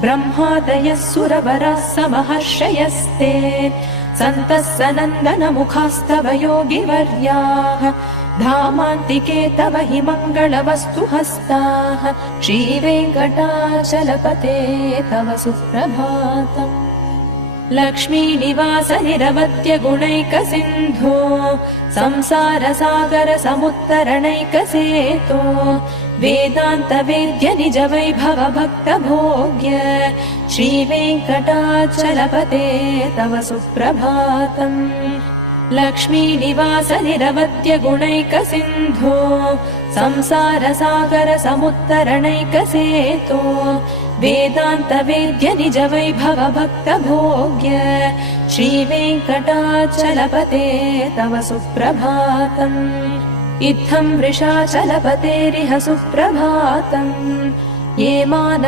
ब्रह्मादयः सुरवराः समहर्षयस्ते सन्तः सनन्दनमुखास्तव योगिवर्याः धामान्तिके तव हि मङ्गलवस्तु हस्ताः श्रीवेङ्कटाचलपते तव सुप्रभातम्। लक्ष्मीनिवास निरवद्य गुणैकसिन्धो संसारसागर समुत्तरणैकसेतो वेदान्तवेद्य निज वैभव भक्तभोग्य श्रीवेङ्कटाचलपते तव सुप्रभातम्। लक्ष्मीनिवास निरवद्य गुणैकसिन्धो संसारसागर समुत्तरणैकसेतो वेदान्तवेद्य निज वैभव भक्तभोग्य श्रीवेङ्कटाचलपते तव सुप्रभातम्। इत्थं वृषाचलपतेरिह सुप्रभातम्। ये मानव